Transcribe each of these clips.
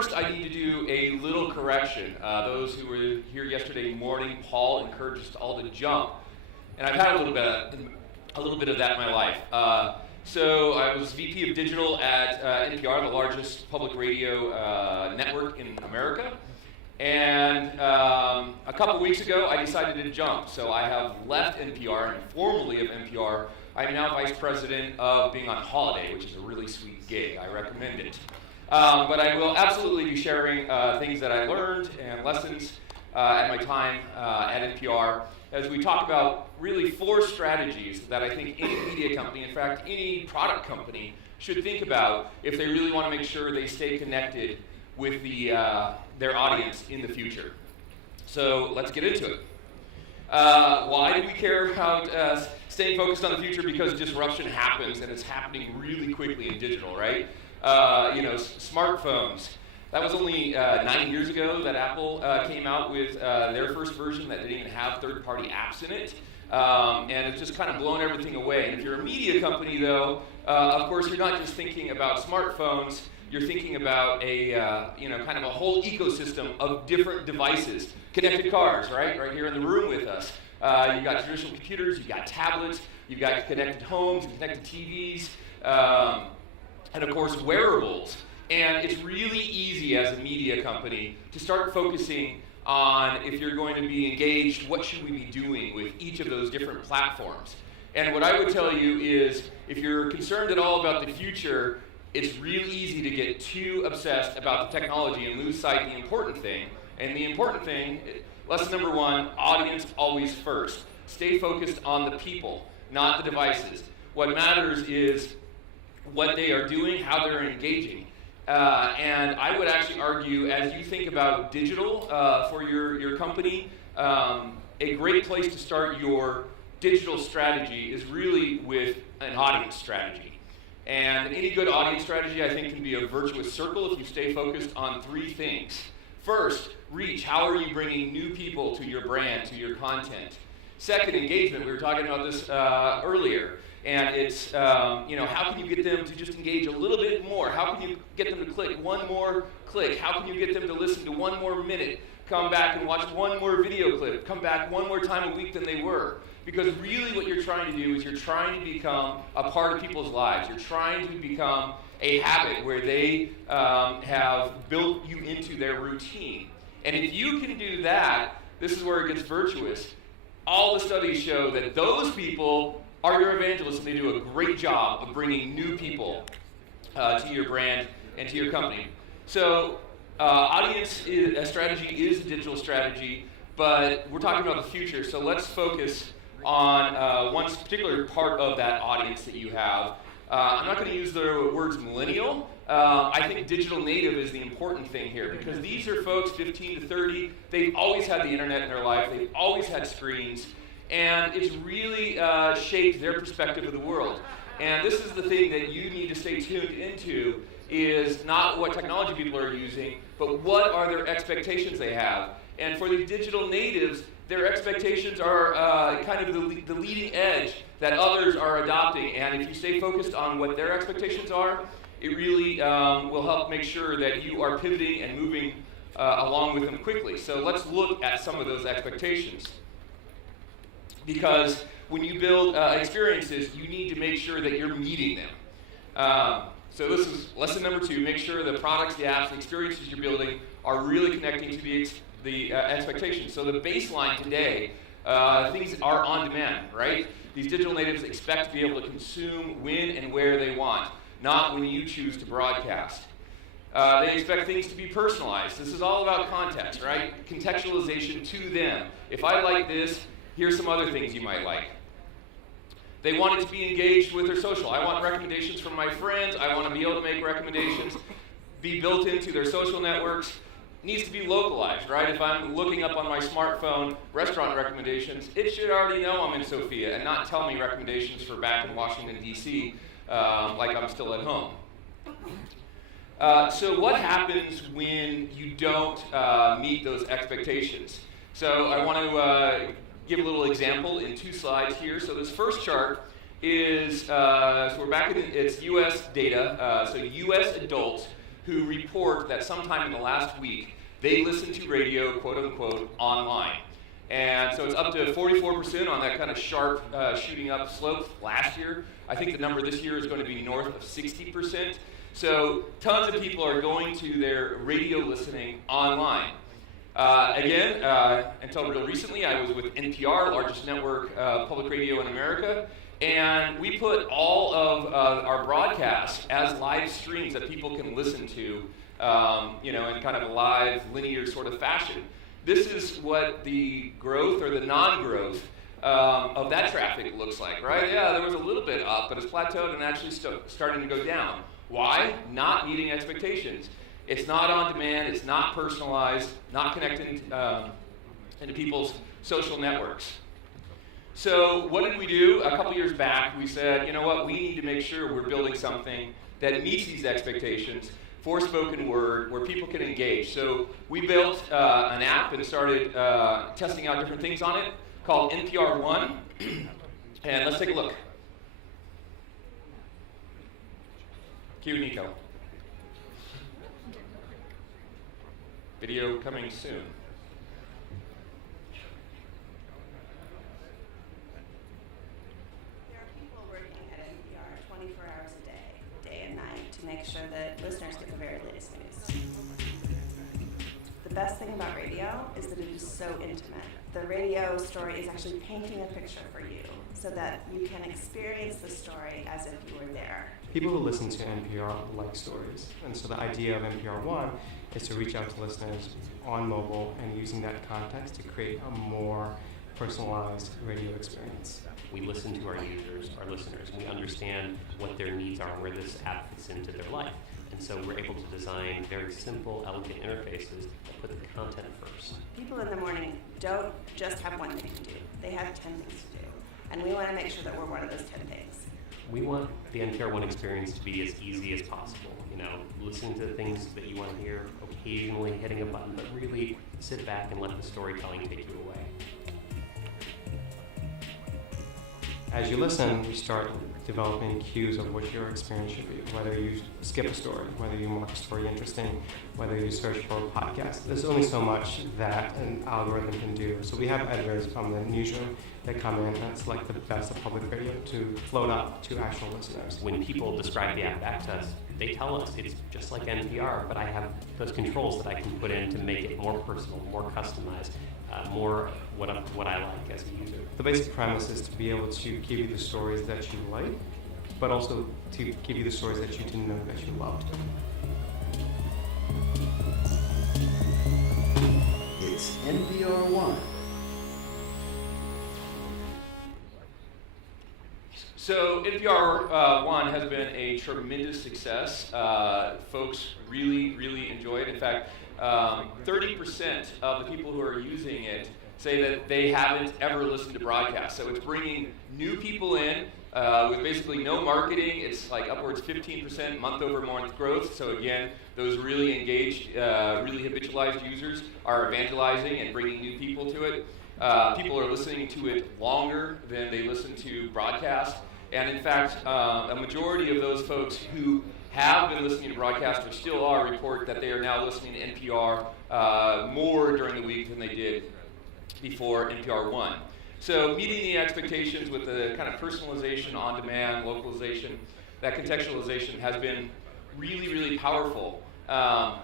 first, I need to do a little correction. Those who were here yesterday morning, Paul encouraged us all to jump, and I've had a little bit of that in my life. So I was VP of Digital at NPR, the largest public radio network in America. And a couple weeks ago, I decided to jump. So I have left NPR, and formally of NPR, I'm now vice president of being on holiday, which is a really sweet gig. I recommend it. But I will absolutely be sharing things that I learned and lessons at my time at NPR as we talk about really 4 strategies that I think any media company, in fact, any product company, should think about if they really want to make sure they stay connected with their audience in the future. So let's get into it. Why do we care about staying focused on the future? Because disruption happens, and it's happening really quickly in digital, right? Smartphones. That was only 9 years ago that Apple came out with their first version that didn't even have third-party apps in it. And it's just kind of blown everything away. And if you're a media company, though, of course, you're not just thinking about smartphones. You're thinking about a kind of a whole ecosystem of different devices. Connected cars, right here in the room with us. You've got traditional computers, you've got tablets, you've got connected homes, connected TVs, and of course wearables. And it's really easy as a media company to start focusing on, if you're going to be engaged, what should we be doing with each of those different platforms. And what I would tell you is, if you're concerned at all about the future, it's real easy to get too obsessed about the technology and lose sight of the important thing. And the important thing, lesson number 1, audience always first. Stay focused on the people, not the devices. What matters is what they are doing, how they're engaging. And I would actually argue, as you think about digital for your company, a great place to start your digital strategy is really with an audience strategy. And any good audience strategy, I think, can be a virtuous circle if you stay focused on 3 things. First, reach. How are you bringing new people to your brand, to your content? Second, engagement. We were talking about this earlier. And it's, how can you get them to just engage a little bit more? How can you get them to click one more click? How can you get them to listen to one more minute, come back and watch one more video clip, come back one more time a week than they were? Because really what you're trying to do is you're trying to become a part of people's lives. You're trying to become a habit where they have built you into their routine. And if you can do that, this is where it gets virtuous. All the studies show that those people are your evangelists, and they do a great job of bringing new people to your brand and to your company. So audience strategy is a digital strategy, but we're talking about the future, so let's focus on one particular part of that audience that you have. I'm not going to use the words millennial. I think digital native is the important thing here, because these are folks 15 to 30. They've always had the internet in their life. They've always had screens. And it's really shaped their perspective of the world. And this is the thing that you need to stay tuned into, is not what technology people are using, but what are their expectations they have. And for the digital natives, their expectations are kind of the leading edge that others are adopting. And if you stay focused on what their expectations are, it really will help make sure that you are pivoting and moving along with them quickly. So let's look at some of those expectations. Because when you build experiences, you need to make sure that you're meeting them. So this is lesson number 2. Make sure the products, the apps, the experiences you're building are really connecting to the expectations. So the baseline today, things are on demand, right? These digital natives expect to be able to consume when and where they want, not when you choose to broadcast. They expect things to be personalized. This is all about context, right? Contextualization to them. If I like this, here's some other things you might like. They want it to be engaged with their social. I want recommendations from my friends. I want to be able to make recommendations, be built into their social networks. It needs to be localized, right? If I'm looking up on my smartphone restaurant recommendations, it should already know I'm in Sophia and not tell me recommendations for back in Washington, D.C., like I'm still at home. So what happens when you don't meet those expectations? So I want to give a little example in 2 slides here. So this first chart is, so we're back in, it's U.S. data, so U.S. adults who report that sometime in the last week they listened to radio, quote unquote, online. And so it's up to 44% on that kind of sharp shooting up slope last year. I think the number this year is going to be north of 60%. So tons of people are going to their radio listening online. Again, until real recently, I was with NPR, largest network public radio in America, and we put all of our broadcasts as live streams that people can listen to, in kind of a live, linear sort of fashion. This is what the growth or the non-growth of that traffic looks like, right? Yeah, there was a little bit up, but it's plateaued and actually starting to go down. Why? Not meeting expectations. It's not on demand, it's not personalized, not connecting into people's social networks. So what did we do? A couple years back, we said, you know what, we need to make sure we're building something that meets these expectations for spoken word, where people can engage. So we built an app and started testing out different things on it called NPR One. And let's take a look. Cue Nico. Video coming soon. There are people working at NPR 24 hours a day and night, to make sure that listeners get the very latest news. The best thing about radio is that it is so intimate. The radio story is actually painting a picture for you so that you can experience the story as if you were there. People who listen to NPR like stories, and so the idea of NPR One is to reach out to listeners on mobile and using that context to create a more personalized radio experience. We listen to our users, our listeners, and we understand what their needs are and where this app fits into their life. And so we're able to design very simple, elegant interfaces that put the content first. People in the morning don't just have one thing to do. They have 10 things to do. And we want to make sure that we're one of those 10 things. We want the NPR One experience to be as easy as possible. Listening to the things that you want to hear, occasionally hitting a button, but really sit back and let the storytelling take you away. As you listen, you start developing cues of what your experience should be, whether you skip a story, whether you mark a story interesting, whether you search for a podcast. There's only so much that an algorithm can do. So we have editors from the newsroom that come in and select the best of public radio to float up to actual listeners. When people describe the app back to us, they tell us it's just like NPR, but I have those controls that I can put in to make it more personal, more customized, more what I like as a user. The basic premise is to be able to give you the stories that you like, but also to give you the stories that you didn't know that you loved. It's NPR One. So NPR One has been a tremendous success. Folks really, really enjoy it. In fact, 30% of the people who are using it say that they haven't ever listened to broadcasts. So it's bringing new people in with basically no marketing. It's like upwards 15% month-over-month growth. So again, those really engaged, really habitualized users are evangelizing and bringing new people to it. People are listening to it longer than they listen to broadcast. And in fact, a majority of those folks who have been listening to broadcast or still are report that they are now listening to NPR more during the week than they did before NPR One. So meeting the expectations with the kind of personalization, on-demand, localization, that contextualization has been really, really powerful. And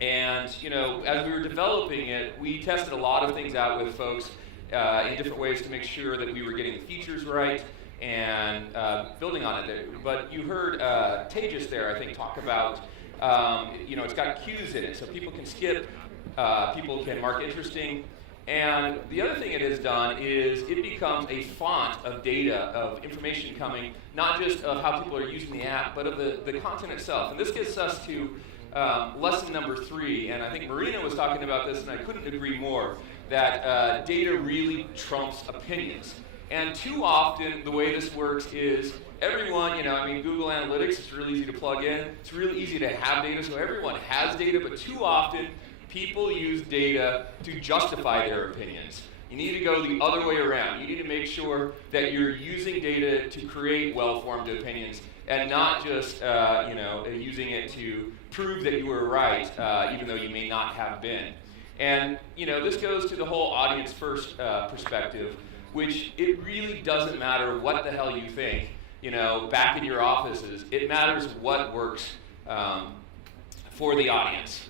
as we were developing it, we tested a lot of things out with folks in different ways to make sure that we were getting the features right and building on it. But you heard Tejas there, I think, talk about, it's got cues in it, so people can skip, people can mark interesting. And the other thing it has done is it becomes a font of data, of information coming, not just of how people are using the app, but of the content itself. And this gets us to lesson number 3, and I think Marina was talking about this, and I couldn't agree more, that data really trumps opinions. And too often, the way this works is everyone, Google Analytics, it's really easy to plug in. It's really easy to have data, so everyone has data, but too often, people use data to justify their opinions. You need to go the other way around. You need to make sure that you're using data to create well-formed opinions and not just using it to prove that you were right, even though you may not have been. And this goes to the whole audience first perspective, which it really doesn't matter what the hell you think, back in your offices. It matters what works for the audience.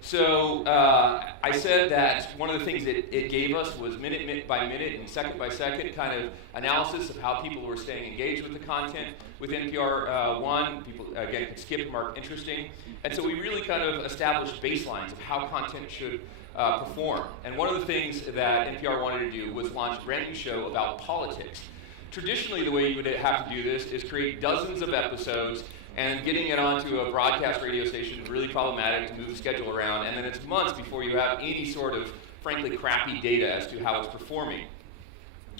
So I said that one of the things that it gave us was minute by minute and second by second kind of analysis of how people were staying engaged with the content. With NPR One, people, again, could skip, mark interesting. And so we really kind of established baselines of how content should perform. And one of the things that NPR wanted to do was launch a brand new show about politics. Traditionally, the way you would have to do this is create dozens of episodes, and getting it onto a broadcast radio station is really problematic to move the schedule around, and then it's months before you have any sort of, frankly, crappy data as to how it's performing.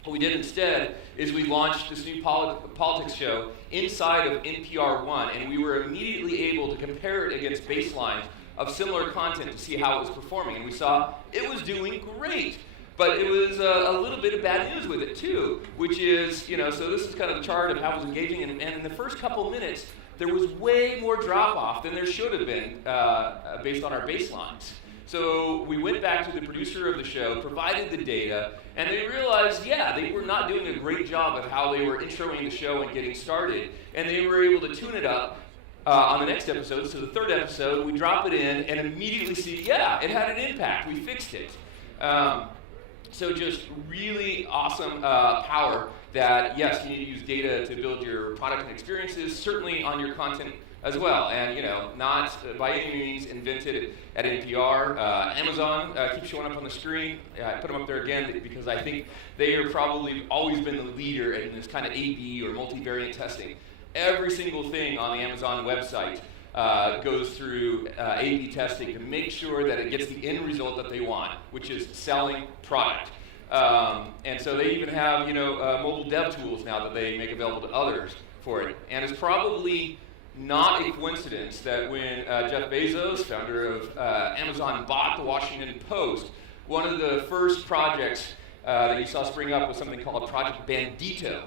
What we did instead is we launched this new politics show inside of NPR One, and we were immediately able to compare it against baselines of similar content to see how it was performing, and we saw it was doing great. But it was a little bit of bad news with it too, which is, so this is kind of the chart of how it was engaging, and in the first couple minutes, there was way more drop-off than there should have been based on our baselines. So we went back to the producer of the show, provided the data, and they realized, they were not doing a great job of how they were introing the show and getting started, and they were able to tune it up on the next episode. So the third episode, we drop it in and immediately see, it had an impact. We fixed it. So just really awesome power that, yes, you need to use data to build your product and experiences, certainly on your content as well. And, not by any means invented at NPR. Amazon keeps showing up on the screen. I put them up there again because I think they have probably always been the leader in this kind of A/B or multivariate testing. Every single thing on the Amazon website goes through A/B testing to make sure that it gets the end result that they want, which is selling product. And so they even have, mobile dev tools now that they make available to others for it. And it's probably not a coincidence that when Jeff Bezos, founder of Amazon, bought the Washington Post, one of the first projects that you saw spring up was something called Project Bandito.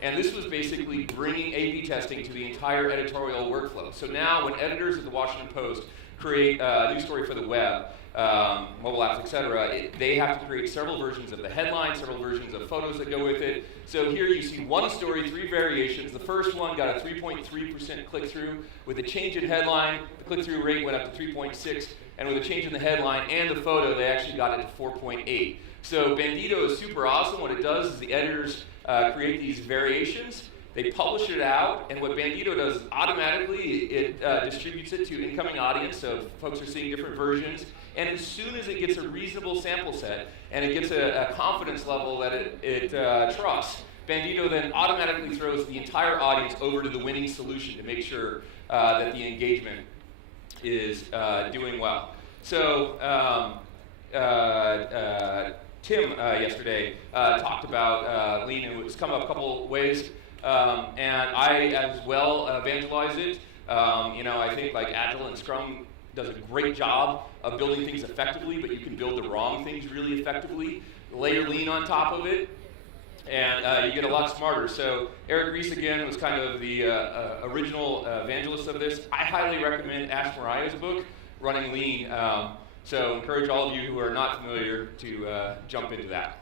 And this was basically bringing A/B testing to the entire editorial workflow. So now when editors at the Washington Post create a news story for the web, mobile apps, etc., they have to create several versions of the headline, several versions of photos that go with it. So here you see one story, 3 variations. The first one got a 3.3% click-through. With a change in headline, the click-through rate went up to 3.6. And with a change in the headline and the photo, they actually got it to 4.8. So Bandito is super awesome. What it does is the editors create these variations. They publish it out, and what Bandito does is automatically it distributes it to incoming audience, so folks are seeing different versions. And as soon as it gets a reasonable sample set and it gets a confidence level that it trusts, Bandito then automatically throws the entire audience over to the winning solution to make sure that the engagement is doing well. So Tim yesterday talked about lean, and it's come up a couple ways, and I as well evangelize it. I think like Agile and Scrum does a great job of building things effectively, but you can build the wrong things really effectively. Layer lean on top of it, and you get a lot smarter. So Eric Ries, again, was kind of the original evangelist of this. I highly recommend Ash Mariah's book, Running Lean. So encourage all of you who are not familiar to jump into that.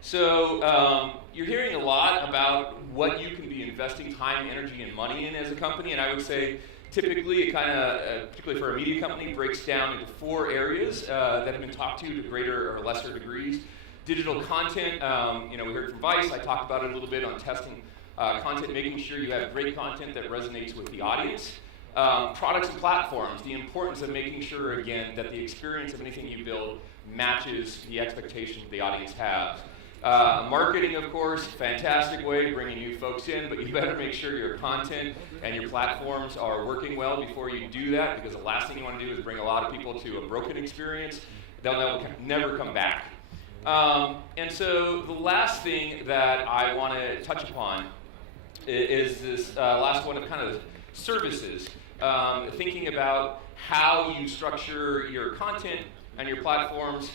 So you're hearing a lot about what you can be investing time, energy, and money in as a company, and I would say typically it kind of, particularly for a media company, breaks down into 4 areas that have been talked to greater or lesser degrees. Digital content, we heard from Vice. I talked about it a little bit on testing content, making sure you have great content that resonates with the audience. Products and platforms, the importance of making sure, again, that the experience of anything you build matches the expectations the audience has. Marketing, of course, fantastic way of bringing new folks in, but you better make sure your content and your platforms are working well before you do that, because the last thing you want to do is bring a lot of people to a broken experience. They'll never come back. And so the last thing that I want to touch upon is this last one of kind of services. Thinking about how you structure your content and your platforms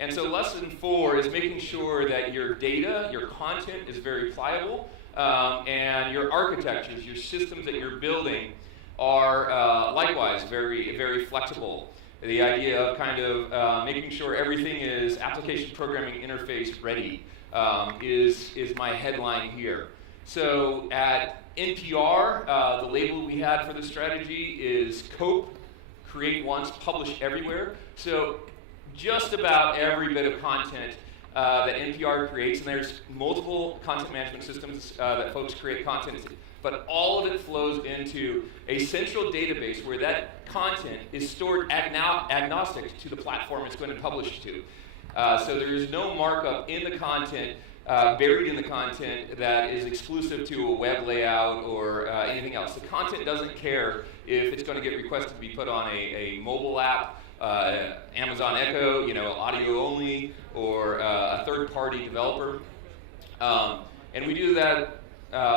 And so lesson 4 is making sure that your data, your content is very pliable, and your architectures, your systems that you're building are likewise very, very flexible. The idea of kind of making sure everything is application programming interface ready is my headline here. So at NPR, the label we had for the strategy is COPE, create once, publish everywhere. So just about every bit of content that NPR creates, and there's multiple content management systems that folks create content, but all of it flows into a central database where that content is stored agnostic to the platform it's going to publish to. So there is no markup in the content, buried in the content that is exclusive to a web layout or anything else. The content doesn't care if it's going to get requested to be put on a mobile app, Amazon Echo, audio only, or a third-party developer. And we do that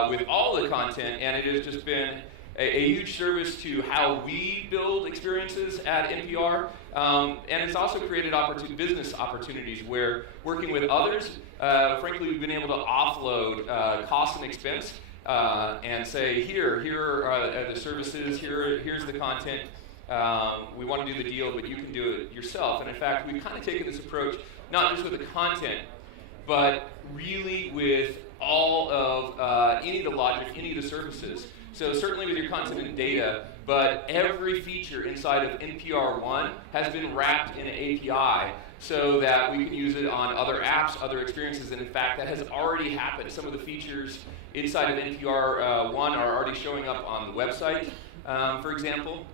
with all the content, and it has just been a huge service to how we build experiences at NPR. And it's also created business opportunities where working with others, frankly, we've been able to offload cost and expense and say, here are the services, here's the content. We want to do the deal, but you can do it yourself. And in fact, we've kind of taken this approach, not just with the content, but really with all of any of the logic, any of the services. So certainly with your content and data, but every feature inside of NPR One has been wrapped in an API so that we can use it on other apps, other experiences, and in fact, that has already happened. Some of the features inside of NPR One are already showing up on the website, for example.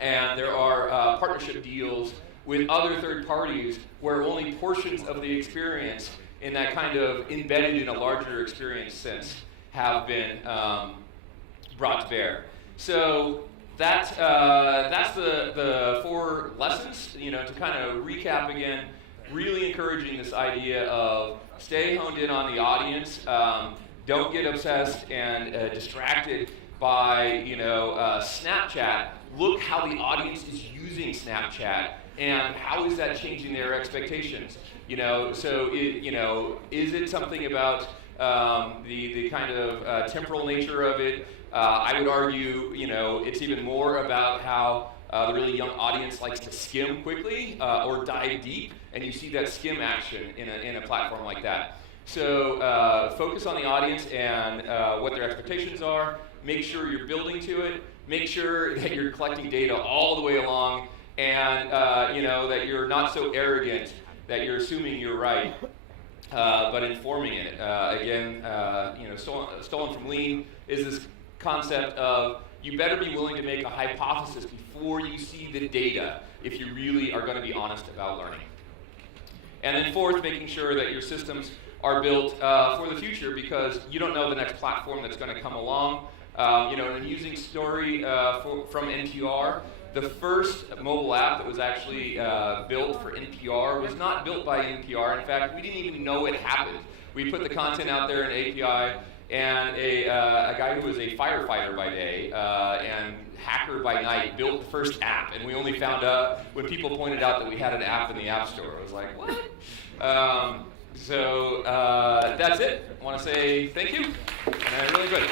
And there are partnership deals with other third parties where only portions of the experience in that kind of embedded in a larger experience sense have been brought to bear. So that's the 4 lessons, to kind of recap again, really encouraging this idea of stay honed in on the audience, don't get obsessed and distracted by Snapchat. Look how the audience is using Snapchat and how is that changing their expectations. So is it something about the kind of temporal nature of it? I would argue, it's even more about how the really young audience likes to skim quickly or dive deep, and you see that skim action in a platform like that. So focus on the audience and what their expectations are. Make sure you're building to it. Make sure that you're collecting data all the way along, and that you're not so arrogant that you're assuming you're right, but informing it. Again, stolen from Lean is this concept of you better be willing to make a hypothesis before you see the data if you really are going to be honest about learning. And then 4th, making sure that your systems are built for the future because you don't know the next platform that's going to come along. And using Story from NPR, the first mobile app that was actually built for NPR was not built by NPR. In fact, we didn't even know it happened. We put the content out there in API, and a guy who was a firefighter by day and hacker by night built the first app, and we only found out when people pointed out that we had an app in the App Store. I was like, what? So that's it. I want to say thank you, and I really enjoyed it.